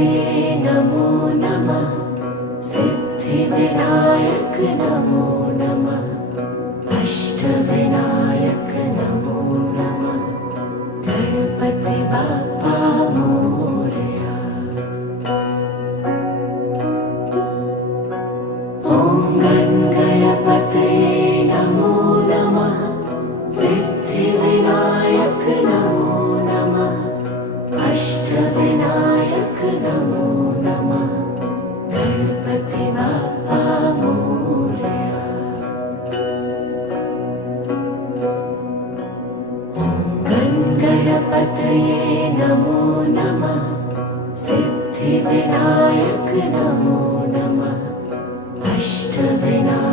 गणपतये नमो नमः। सिद्धिविनायक नमो नमः। अष्टविनायक नमो नमः। गणपति बाप्पा मोरया। ॐ गणपतये नमो नमः। सिद्धिविनायक नमो नमः। अष्टविनायक नमो नमः। गणपति बाप्पा मोरया। ॐ गणपतये नमो नमः। सिद्धिविनायक नमो नमः। अष्टविनायक